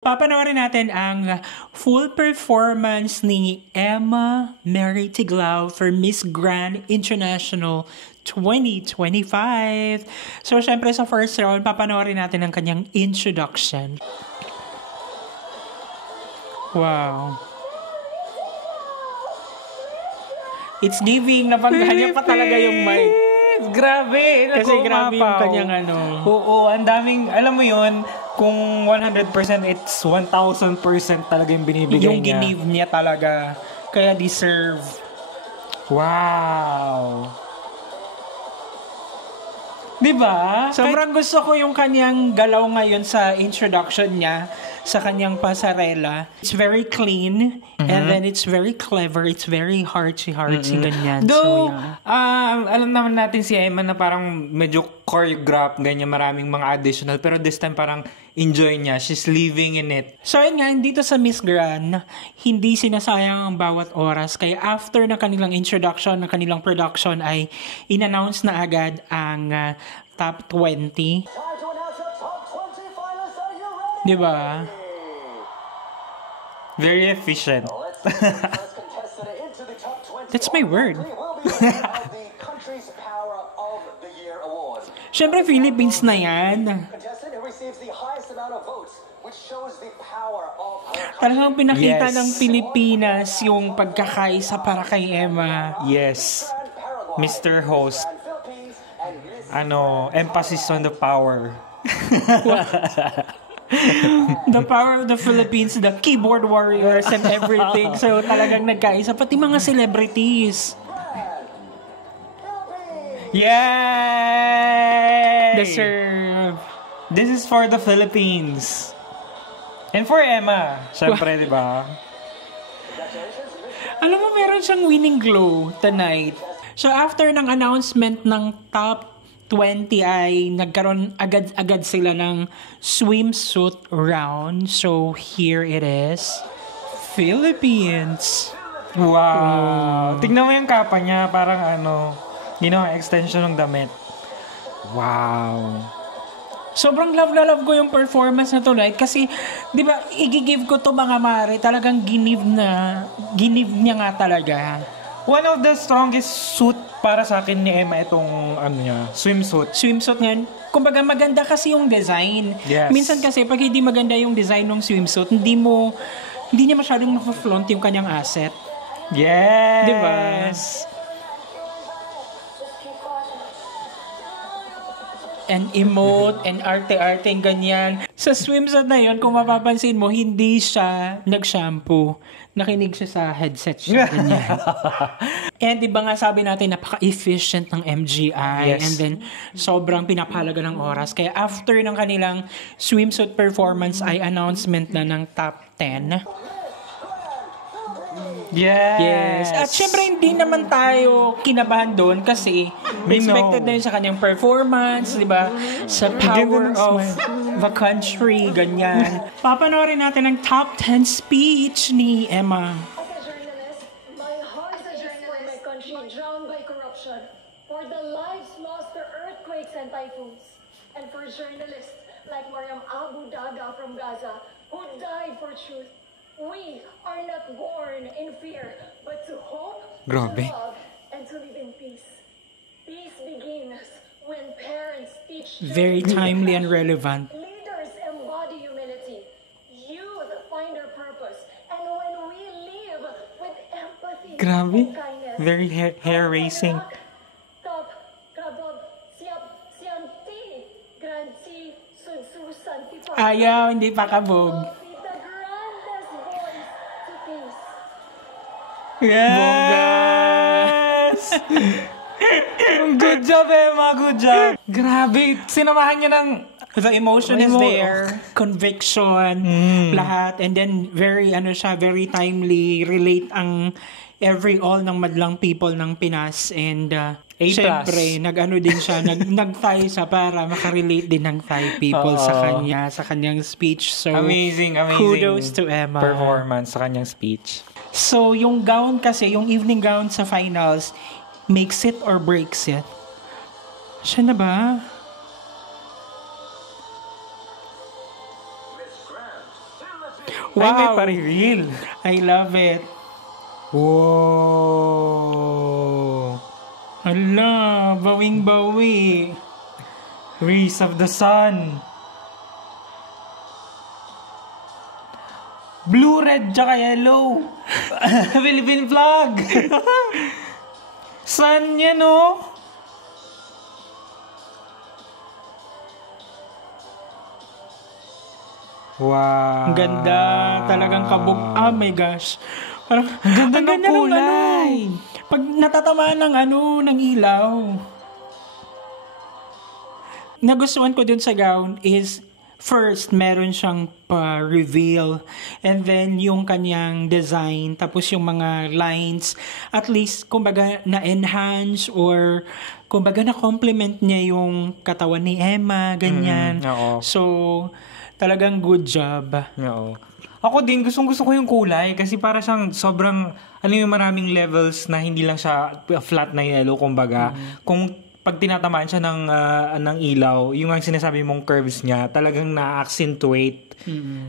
Papanoorin natin ang full performance ni Emma Mary Tiglao for Miss Grand International 2025. So, syempre sa first round, papanoorin natin ang kanyang introduction. Wow. It's giving, napanggahan niya pa talaga yung mic. Grabe. Kasi grabe yung kanyang ano. Oo, ang daming, alam mo yun, kung 100%, it's 1,000% talaga yung binibigay yung niya. Yung ginive niya talaga. Kaya deserve. Wow. Diba? Sobrang gusto ko yung kanyang galaw ngayon sa introduction niya sa kanyang pasarela. It's very clean and then it's very clever. It's very hearty ganyan. Though, so, yeah. Alam naman natin si Emma na parang medyo choreograph, ganyan, maraming mga additional. Pero this time parang enjoy niya. She's living in it. So, yun nga, dito sa Miss Grand, hindi sinasayang ang bawat oras. Kaya after na kanilang introduction, na kanilang production, ay in-announce na agad ang top 20. Diba? Very efficient. That's my word. Siyempre, Philippines na yan. Talagang pinakita ng Pilipinas yung pagkakaisa para kay Emma. Yes. Mr. Host. Emphasis on the power. The power of the Philippines, the keyboard warriors and everything. So talagang nagkaisa. Pati mga celebrities. Yay! Deserve. This is for the Philippines. And for Emma. Siyempre, di ba? Alam mo, meron siyang winning glow tonight. So after ng announcement ng top 20 ay nagkaroon agad-agad sila ng swimsuit round. So here it is. Philippines. Wow. Tignan mo yung kapa niya. Parang ginawa extension ng damit. Wow. Sobrang love na love ko yung performance na tonight kasi, di ba, i-give ko to mga mare, talagang ginive niya nga talaga. One of the strongest suit para sa akin ni Emma itong swimsuit. Swimsuit nga. Kumbaga maganda kasi yung design. Yes. Minsan kasi pag hindi maganda yung design ng swimsuit, hindi niya masyadong ma-flaunt yung kanyang asset. Yes. Diba? And emote, and arte-arte, ganyan. Sa swimsuit na yun, kung mapapansin mo, hindi siya nag-shampoo. Nakinig siya sa headset siya, ganyan. And diba nga sabi natin, napaka-efficient ng MGI. Yes. And then, sobrang pinapahalaga ng oras. Kaya after ng kanilang swimsuit performance, ay announcement na ng top 10. Yes. At syempre hindi naman tayo kinabahan doon kasi expected na yun sa kanyang performance, di ba? Sa power of the country, ganyan. Papanoorin natin ang top 10 speech ni Emma. As a journalist, my heart is for my country drowned by corruption, for the lives lost to earthquakes and typhoons, and for journalists like Mariam Abu Daga from Gaza, who died for truth. We are not born in fear, but to hope, Grabe. to love, and to live in peace. Peace begins when parents teach Very timely and relevant. leaders embody humility, youth find their purpose, and when we live with empathy Grabe. and kindness, Very hair-raising. Top, kabab, siap, sianti, gransi, sudsusan, tipa. Ayaw, hindi pa kabog. The grandest voice to peace. Yes! Good job, Emma. Good job. Grabe. Sinamahan niya ng The emotion is there, conviction, lahat. And then, very timely, relate ang all ng madlang people ng Pinas. And, syempre, din siya, nag-Thai siya para makarelate din ng Thai people sa kanyang speech. So, amazing. Kudos to Emma. Performance sa kanyang speech. So, yung gown kasi, yung evening gown sa finals, makes it or breaks it. Siya na ba? Ay, may Wow. pa-reveal. I love it. Wow. Hala, bawing-bawi. Rays of the sun. Blue, red, tsaka yellow. Philippine flag. Sun yan, no? Wow. Ang ganda. Talagang kabog. Oh my gosh. Parang, Ang ganda ng kulay. Pag natatamaan ng ilaw. Nagustuhan ko dun sa gown is, first, meron siyang pa-reveal. And then, yung kanyang design. Tapos yung mga lines. At least, kumbaga, na-enhance or kumbaga, na-compliment niya yung katawan ni Emma. Ganyan. Oo. So, talagang good job. Oo. Ako din, gusto ko yung kulay kasi para siyang sobrang, yung maraming levels na hindi lang siya flat na yellow, kumbaga. Kung pag tinatamaan siya ng ilaw, yung ang sinasabi mong curves niya, talagang na-accentuate.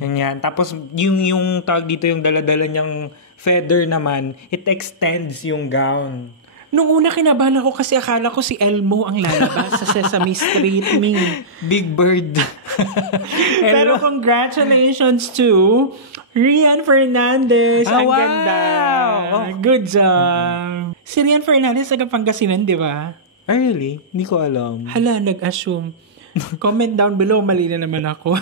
Ganyan. Tapos, yung tawag dito, yung daladala niyang feather naman, it extends yung gown. Nung una kinabahan ako kasi akala ko si Elmo ang lalabas sa Sesame Street. Big Bird. Pero congratulations to Rian Fernandez. Ang wow! ganda. Good job. Si Rian Fernandez taga Pangasinan, di ba? Ay, really? Hindi ko alam. Hala, nag-assume. Comment down below, mali na naman ako.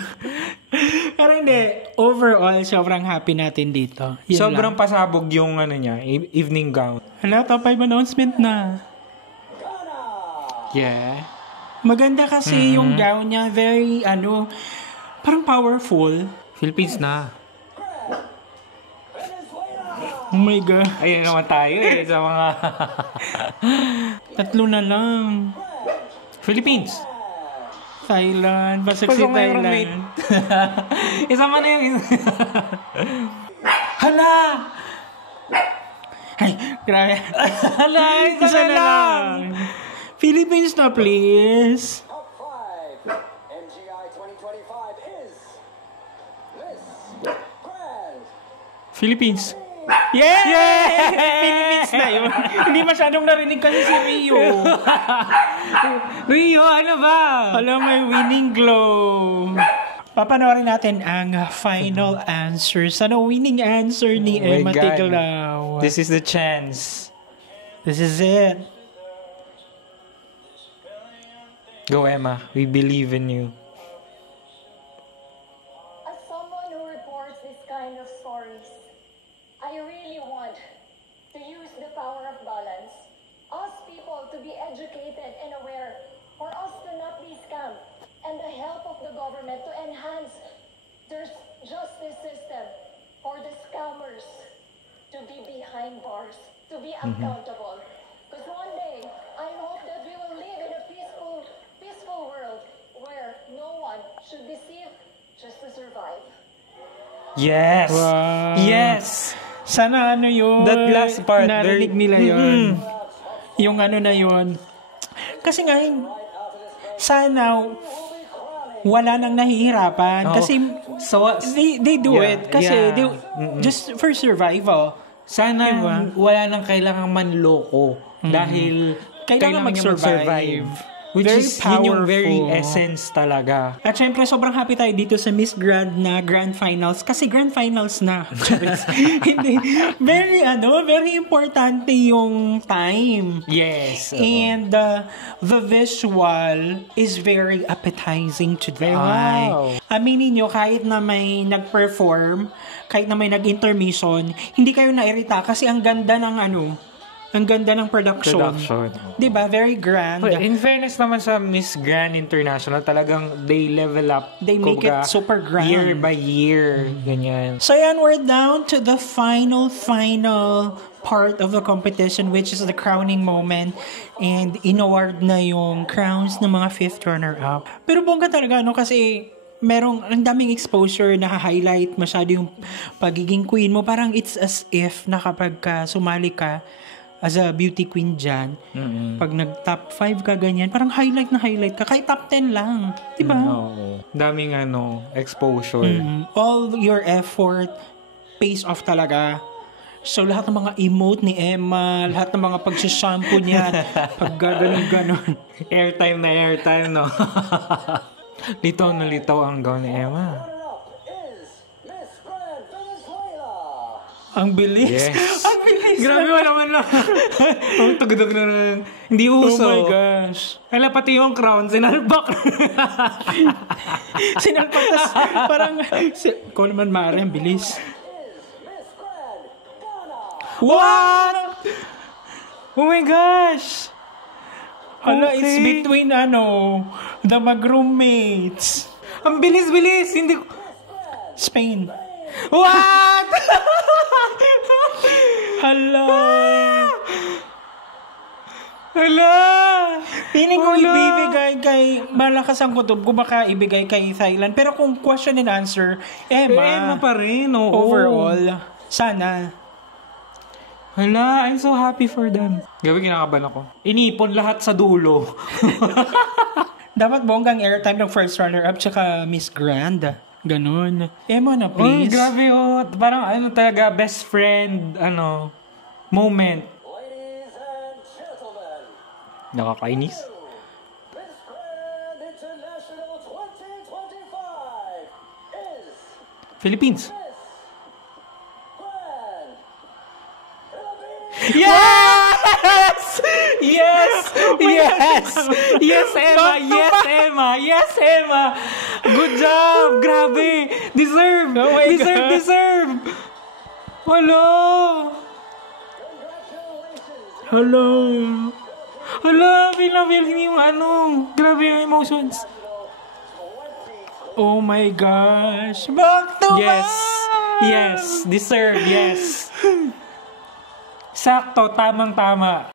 Pero hindi, overall, sobrang happy natin dito. Yun Sobrang lang. pasabog yung niya, evening gown. Hala, top 5 announcement na. Yeah. Maganda kasi yung gown niya, very, parang powerful. Philippines na. Oh my God. Ayun naman tayo sa mga... 3 na lang. Philippines. Thailand. Basag si Pasok na yung Thailand. roommate. Isama na yung... Hala! Ay, grabe. Hala! Isa na lang! Philippines na, please. Top 5 MGI 2025 is Miss Grand. Philippines. Yeah! Philippines na yun. Hindi masyadong narinig kasi si Rio. Rio, ano ba? Alam, may winning glow. Papanoorin natin ang final answer. Ano winning answer ni Oh my Emma God. Tiglao? This is the chance. This is it. Go, Emma. We believe in you. As someone who reports this kind of stories, I really want to use the power of balance, us people to be educated and aware, for us to not be scammed, and the help of the government to enhance their justice system, for the scammers to be behind bars, to be accountable. Because one day, I hope that we will live in a peaceful world where no one should deceive just to survive. Yes! Wow. Yes! Sana yun. That last part. Narinig nila yun. Yung na yun. Kasi nga, sana wala nang nahihirapan. Oo. Kasi they do Yeah, it. Kasi yeah. they, just for survival. Sana Diba? wala nang kailangang manloko dahil Kailangan niya mag-survive. Which Very is yun yung very powerful. essence talaga. At syempre, sobrang happy tayo dito sa Miss Grand na Grand Finals. Kasi Grand Finals na. Hindi. Very importante yung time. Yes. And the visual is very appetizing to the eye. Wow. Aminin nyo, kahit na may nag-perform, kahit na may nag-intermission, hindi kayo nairita kasi ang ganda ng ang ganda ng production. Diba? Very grand. But in fairness naman sa Miss Grand International, talagang they level up. They make it super grand. Year by year. Ganyan. So yan, we're down to the final part of the competition, which is the crowning moment. And in-award na yung crowns ng mga 5th runner-up. Pero bongga talaga, kasi ang daming exposure, naka-highlight masyado yung pagiging queen mo. Parang it's as if na kapag sumali ka, as a beauty queen dyan, pag nag-top 5 ka ganyan, parang highlight na highlight ka. Kahit top 10 lang. Diba? Oo. Daming exposure. All your effort pays off talaga. So, lahat ng mga emote ni Emma, lahat ng mga pagsashampoo niya, pag gano'n. Airtime, no? Litaw na litaw ang gown ni Emma. Miss Grand Venezuela. Ang bilis. Yes. Ang bilis. Grabe mo naman lang. Ang tugdog na. Hindi uso. Oh my gosh. Kaya pati yung crown, sinalbak. Sinalpak. Tas parang, kung naman maaari, ang bilis. Miss Grand Ghana. What? Oh my gosh. Hala, Okay. it's between the mag-roommates. Ang bilis-bilis. Hindi ko... Spain. What? Hala. Hala. Piling ko Wala. ibibigay kay, malakas ang kutob ko, baka ibigay kay Thailand. Pero kung question and answer, Emma. Emma pa rin, oo. Overall, sana. Hala, I'm so happy for them. Gabi, kinakabahan ako. Inipon lahat sa dulo. Dapat bonggang airtime ng first runner-up tsaka Miss Grand. Ganun. Emma na, Uy, please. grabe parang talaga, best friend, moment. Ladies and gentlemen, Nakakainis. Miss Grand International 2025 is Philippines. Miss Grand Philippines. Yes! Yes! Yes! Yes, Emma! Yes, Emma! Yes, Emma! Good job! Grabe! Deserve! Oh my God. Deserve! Hello! Hello. Hala! Feel yung grabe yung emotions. Oh my gosh. Back to Yes! back! Yes! Deserve! Yes! Sakto! Tamang-tama!